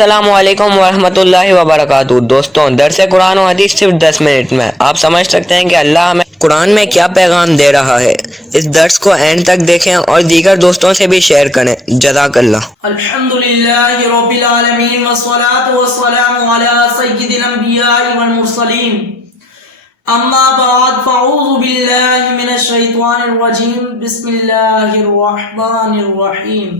السلام علیکم ورحمۃ اللہ وبرکاتہ۔ دوستوں، درس قرآن و حدیث صرف 10 منٹ میں آپ سمجھ سکتے ہیں کہ اللہ ہمیں قرآن میں کیا پیغام دے رہا ہے۔ اس درس کو اینڈ تک دیکھیں اور دیگر دوستوں سے بھی شیئر کریں۔ جزاک اللہ۔ الحمدللہ رب العالمین والصلاة والسلام علی سید الانبیاء والمرسلین، اما بعد فاعوذ باللہ من الشیطان الرجیم، بسم اللہ الرحمن الرحیم۔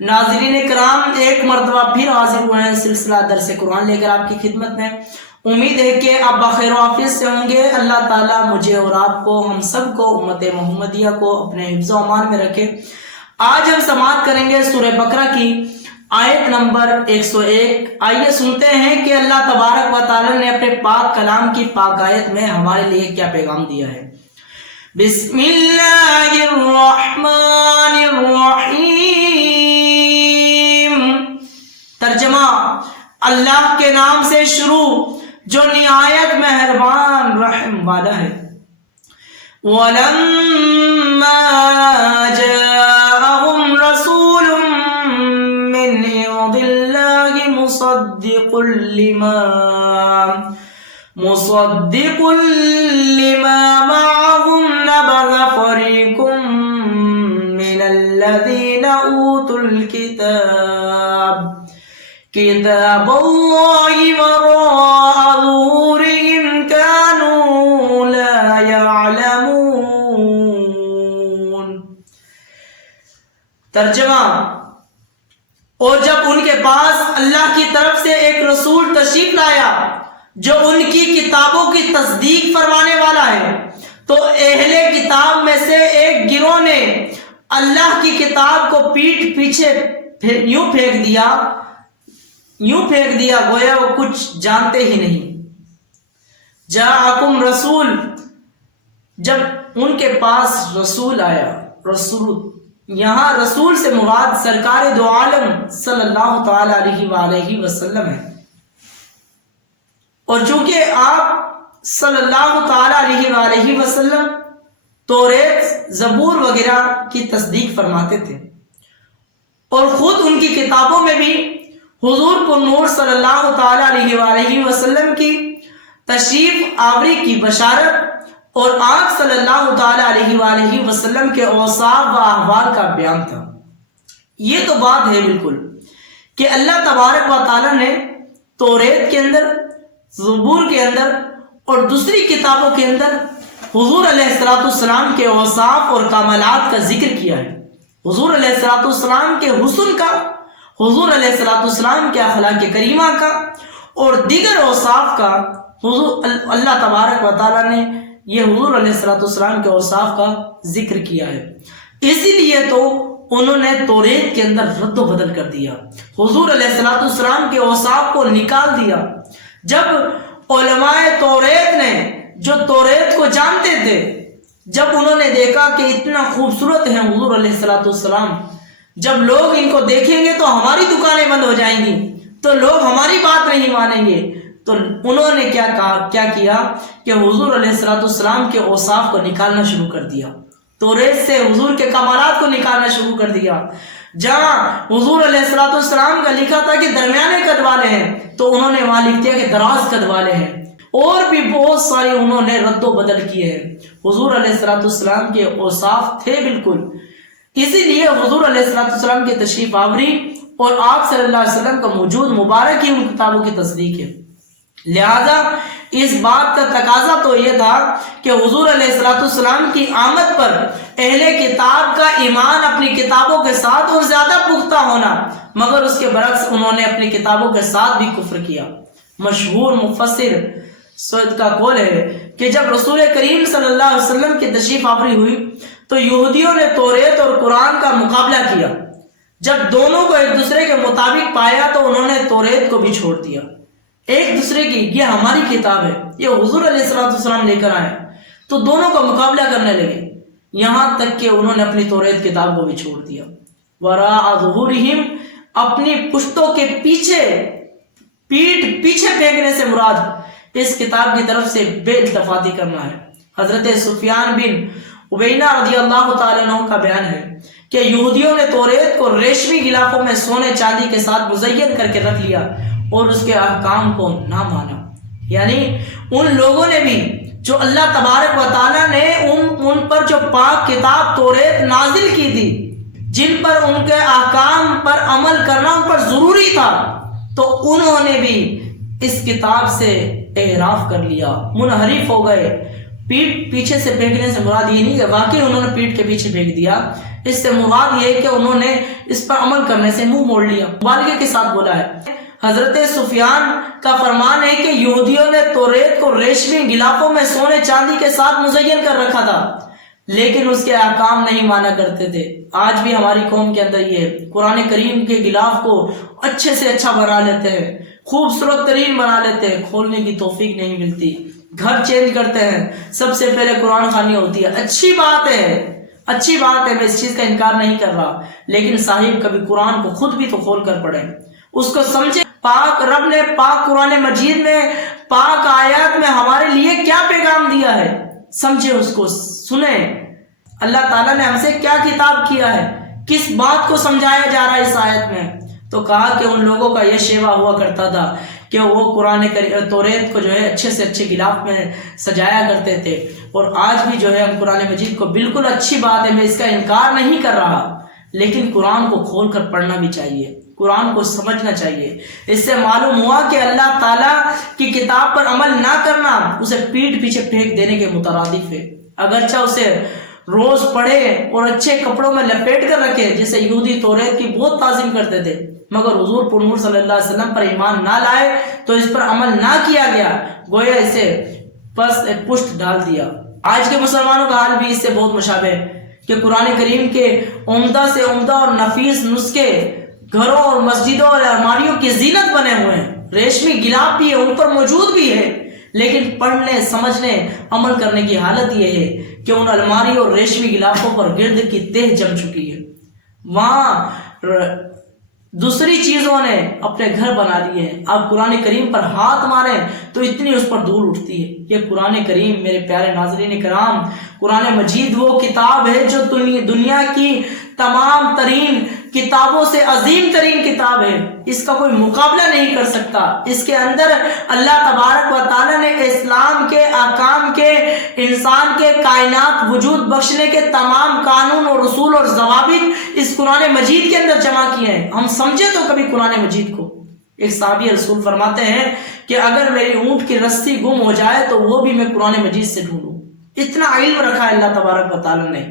ناظرین کرام، ایک مرتبہ پھر حاضر ہوئے ہیں سلسلہ درس قرآن لے کر آپ کی خدمت میں۔ امید ہے کہ آپ بخیر و عافیت سے ہوں گے۔ اللہ تعالیٰ مجھے اور آپ کو، ہم سب کو، امت محمدیہ کو اپنے حفظ و امان میں رکھے۔ آج ہم سماعت کریں گے سورہ بقرہ کی آیت نمبر 101۔ آئیے سنتے ہیں کہ اللہ تبارک و تعالی نے اپنے پاک کلام کی پاک آیت میں ہمارے لیے کیا پیغام دیا ہے۔ بسم اللہ الرحمن الرحیم۔ ترجمہ: اللہ کے نام سے شروع جو نہایت مہربان رحم والا ہے۔ وَلَمَّا جَاءَهُمْ رَسُولٌ مِّنْ عِندِ اللَّهِ مُصَدِّقٌ لِّمَا مَعَهُمْ نَبَذَ فَرِيقٌ مِّنَ الَّذِينَ أُوتُوا الْكِتَابَ كِتَابَ اللَّهِ وَرَاءَ ظُهُورِهِمْ كَانُوا لَا يَعْلَمُونَ۔ ترجمہ: اور جب ان کے پاس اللہ کی طرف سے ایک رسول تشریف لایا جو ان کی کتابوں کی تصدیق فرمانے والا ہے، تو اہل کتاب میں سے ایک گروہ نے اللہ کی کتاب کو پیٹھ پیچھے یوں پھینک دیا گویا وہ کچھ جانتے ہی نہیں۔ جاءکم رسول، جب ان کے پاس رسول آیا۔ رسول، یہاں رسول سے مراد سرکار دو عالم صلی اللہ تعالی علیہ وآلہ وسلم ہے، اور چونکہ آپ صلی اللہ تعالی علیہ وآلہ وسلم توریت، زبور وغیرہ کی تصدیق فرماتے تھے، اور خود ان کی کتابوں میں بھی حضور پر نور صلی اللہ تعالی علیہ وآلہ وسلم کی تشریف آوری کی بشارت اور آپ صلی اللہ تعالی علیہ وآلہ وسلم کے اوصاف و احوال کا بیان تھا۔ یہ تو بات ہے بالکل کہ اللہ تبارک و تعالی نے توریت کے اندر، زبور کے اندر اور دوسری کتابوں کے اندر حضور علیہ السلام کے اوصاف اور کمالات کا ذکر کیا ہے۔ حضور علیہ السلام کے حسن کا، حضور علیہ السلام کے اخلاق کریمہ کا اور دیگر اوصاف کا حضور اللہ تبارک و تعالی نے یہ حضور علیہ السلام کے اوصاف کا ذکر کیا ہے۔ اسی لیے تو انہوں نے توریت کے اندر رد و بدل کر دیا، حضور علیہ السلام کے اوصاف کو نکال دیا۔ جب علماء توریت نے، جو توریت کو جانتے تھے، جب انہوں نے دیکھا کہ اتنا خوبصورت ہیں حضور علیہ السلام، جب لوگ ان کو دیکھیں گے تو ہماری دکانیں بند ہو جائیں گی، تو لوگ ہماری بات نہیں مانیں گے، تو انہوں نے کیا کیا کہ حضور علیہ السلام کے اوصاف کو نکالنا شروع کر دیا، توریت سے حضور کے کمالات کو نکالنا شروع کر دیا۔ جہاں حضور علیہ السلام کا لکھا تھا کہ درمیانے قد والے ہیں، تو انہوں نے وہاں لکھ دیا کہ دراز قد والے ہیں، اور بھی بہت ساری انہوں نے رد و بدل کیے ہیں۔ حضور علیہ السلام کے اوصاف تھے بالکل، اسی لیے حضور علیہ السلام کی تشریف آوری اور آپ صلی اللہ علیہ وسلم کا موجود مبارک ہی ان کتابوں کی تصدیق ہے۔ لہذا اس بات کا تقاضا تو یہ تھا کہ حضور علیہ السلام کی آمد پر اہل کتاب کا ایمان اپنی کتابوں کے ساتھ اور زیادہ پختہ ہونا، مگر اس کے برعکس انہوں نے اپنی کتابوں کے ساتھ بھی کفر کیا۔ مشہور مفسر سعد کا قول ہے کہ جب رسول کریم صلی اللہ علیہ وسلم کی تشریف آوری ہوئی تو یہودیوں نے توریت اور قرآن کا مقابلہ کیا۔ جب دونوں کو ایک دوسرے کے مطابق پایا تو انہوں نے توریت کو بھی چھوڑ دیا، ایک دوسرے کی یہ ہماری کتاب ہے، یہ حضور علیہ السلام لے کر آئے، تو دونوں کا مقابلہ کرنے لگے، یہاں تک کہ انہوں نے اپنی توریت کتاب کو بھی چھوڑ دیا۔ وراء ظہورہم، اپنی پشتوں کے پیچھے، پیٹھ پیچھے پھینکنے سے مراد اس کتاب کی طرف سے بے التفاتی کرنا ہے۔ حضرت سفیان بن عبینہ رضی اللہ تعالیٰ عنہ کا بیان ہے کہ یہودیوں نے توریت کو ریشمی غلافوں میں سونے چاندی کے ساتھ مزین کر کے رکھ لیا اور اس کے احکام کو نہ مانا. یعنی ان لوگوں نے بھی جو اللہ تبارک و تعالیٰ نے ان پر جو پاک کتاب توریت نازل کی تھی، جن پر ان کے احکام پر عمل کرنا ان پر ضروری تھا، تو انہوں نے بھی اس کتاب سے اعراض کر لیا، منحرف ہو گئے. پیٹھ پیچھے سے پھینکنے سے مراد یہ نہیں کہ واقعی انہوں نے پیٹھ کے پیچھے پھینک دیا، اس سے مراد یہ ہے کہ انہوں نے اس پر عمل کرنے سے منہ موڑ لیا. مبالغے کے ساتھ بولا ہے. حضرت سفیان کا فرمان ہے کہ یہودیوں نے توریت کو ریشمی غلافوں میں سونے چاندی کے ساتھ مزین کر رکھا تھا، لیکن اس کے احکام نہیں مانا کرتے تھے. آج بھی ہماری قوم کے اندر یہ ہے، قرآن کریم کے غلاف کو اچھے سے اچھا بنا لیتے ہیں، خوبصورت ترین بنا لیتے ہیں، کھولنے کی توفیق نہیں ملتی. گھر چینج کرتے ہیں، سب سے پہلے قرآن خوانی ہوتی ہے. اچھی بات ہے، اچھی بات ہے، میں اس چیز کا انکار نہیں کر رہا، لیکن صاحب کبھی قرآن کو خود بھی تو کھول کر پڑھیں، اس کو سمجھے. پاک رب نے پاک قرآن مجید میں پاک آیات میں ہمارے لیے کیا پیغام دیا ہے، سمجھے، اس کو سنیں. اللہ تعالیٰ نے ہم سے کیا خطاب کیا ہے، کس بات کو سمجھایا جا رہا ہے اس آیت میں. تو کہا کہ ان لوگوں کا یہ شیوا ہوا کرتا تھا کہ وہ قرآن توریت کو جو ہے اچھے سے اچھے غلاف میں سجایا کرتے تھے. اور آج بھی جو ہے ہم قرآن مجید کو بالکل اچھی بات ہے، میں اس کا انکار نہیں کر رہا، لیکن قرآن کو کھول کر پڑھنا بھی چاہیے، قرآن کو سمجھنا چاہیے. اس سے معلوم ہوا کہ اللہ تعالیٰ کی کتاب پر عمل نہ کرنا اسے پیٹھ پیچھے پھینک دینے کے مترادف ہے. اگرچہ اسے روز پڑھے اور اچھے کپڑوں میں لپیٹ کر رکھے، جیسے یہودی توریت کی بہت تعظیم کرتے تھے، مگر حضور پر نور صلی اللہ علیہ وسلم پر ایمان نہ لائے تو اس پر عمل نہ کیا گیا، گویا اسے پشت ڈال دیا. آج کے مسلمانوں کا حال بھی اس سے بہت مشابہ ہے کہ قرآن کریم کے عمدہ سے عمدہ اور نفیس نسخے گھروں اور مسجدوں اور الماریوں کی زینت بنے ہوئے ہیں. ریشمی غلاف بھی ہے، ان پر موجود بھی ہے، لیکن پڑھنے سمجھنے عمل کرنے کی حالت یہ ہے کہ ان الماریوں اور ریشمی غلافوں پر گرد کی تہ جم چکی ہے. وہاں دوسری چیزوں نے اپنے گھر بنا لیے ہیں. آپ قرآن کریم پر ہاتھ ماریں تو اتنی اس پر دھول اٹھتی ہے. یہ قرآن کریم میرے پیارے ناظرین کرام، قرآن مجید وہ کتاب ہے جو دنیا کی تمام ترین کتابوں سے عظیم ترین کتاب ہے. اس کا کوئی مقابلہ نہیں کر سکتا. اس کے اندر اللہ تبارک و تعالیٰ نے اسلام کے احکام کے، انسان کے کائنات وجود بخشنے کے تمام قانون اور اصول اور ضوابط اس قرآن مجید کے اندر جمع کیے ہیں. ہم سمجھے تو کبھی قرآن مجید کو. ایک صحابی رسول فرماتے ہیں کہ اگر میری اونٹ کی رسی گم ہو جائے تو وہ بھی میں قرآن مجید سے ڈھونڈوں. اتنا علم رکھا ہے اللہ تبارک و تعالیٰ نے.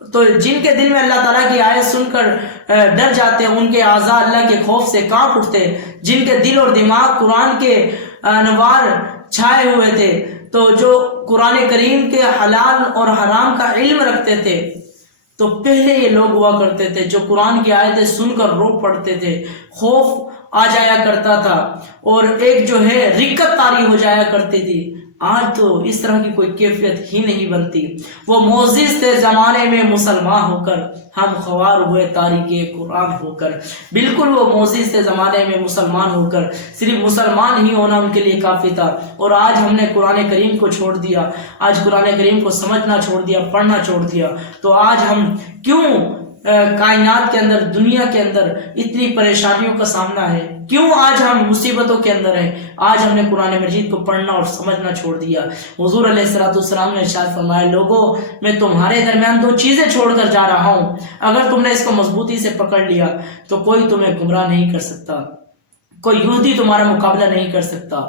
تو جن کے دل میں اللہ تعالیٰ کی آیت سن کر ڈر جاتے ہیں، ان کے اعضاء اللہ کے خوف سے کانپ اٹھتے، جن کے دل اور دماغ قرآن کے انوار چھائے ہوئے تھے، تو جو قرآن کریم کے حلال اور حرام کا علم رکھتے تھے، تو پہلے یہ لوگ ہوا کرتے تھے جو قرآن کی آیتیں سن کر رو پڑتے تھے، خوف آ جایا کرتا تھا اور ایک جو ہے رکت طاری ہو جایا کرتی تھی. آج تو اس طرح کی کوئی کیفیت ہی نہیں بنتی. وہ معزز تھے زمانے میں مسلمان ہو کر، ہم خوار ہوئے تاریک قرآن ہو کر. بالکل وہ معزز تھے زمانے میں مسلمان ہو کر، صرف مسلمان ہی ہونا ان کے لیے کافی تھا. اور آج ہم نے قرآن کریم کو چھوڑ دیا، آج قرآن کریم کو سمجھنا چھوڑ دیا، پڑھنا چھوڑ دیا. تو آج ہم کیوں کائنات کے اندر، دنیا کے اندر اتنی پریشانیوں کا سامنا ہے؟ کیوں آج ہم مصیبتوں کے اندر ہیں؟ آج ہم نے قرآن مجید کو پڑھنا اور سمجھنا چھوڑ دیا. حضور علیہ السلام نے ارشاد فرمایا، لوگوں میں تمہارے درمیان دو چیزیں چھوڑ کر جا رہا ہوں، اگر تم نے اس کو مضبوطی سے پکڑ لیا تو کوئی تمہیں گمراہ نہیں کر سکتا، کوئی یہودی تمہارا مقابلہ نہیں کر سکتا،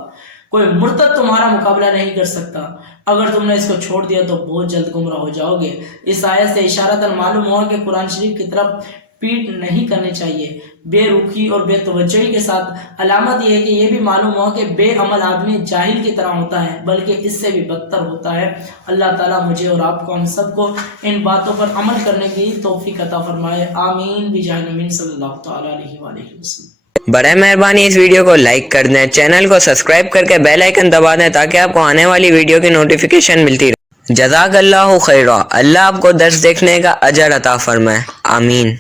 کوئی مرتد تمہارا مقابلہ نہیں کر سکتا. اگر تم نے اس کو چھوڑ دیا تو بہت جلد گمراہ ہو جاؤ گے. اس آیت سے اشارتاً معلوم ہوا کہ قرآن شریف کی طرف پیٹ نہیں کرنی چاہیے بے رخی اور بے توجہی کے ساتھ. علامت یہ ہے کہ یہ بھی معلوم ہوا کہ بے عمل آدمی جاہل کی طرح ہوتا ہے، بلکہ اس سے بھی بدتر ہوتا ہے. اللہ تعالیٰ مجھے اور آپ کو، ہم سب کو ان باتوں پر عمل کرنے کی توفیق عطا فرمائے. آمین بجاہ نبی صلی اللہ تعالیٰ علیہ وآلہ وسلم. برائے مہربانی اس ویڈیو کو لائک کر دیں، چینل کو سبسکرائب کر کے بیل آئیکن دبا دیں تاکہ آپ کو آنے والی ویڈیو کی نوٹیفیکیشن ملتی رہے. جزاک اللہ خیرا. اللہ آپ کو درس دیکھنے کا اجر عطا فرمائے. آمین.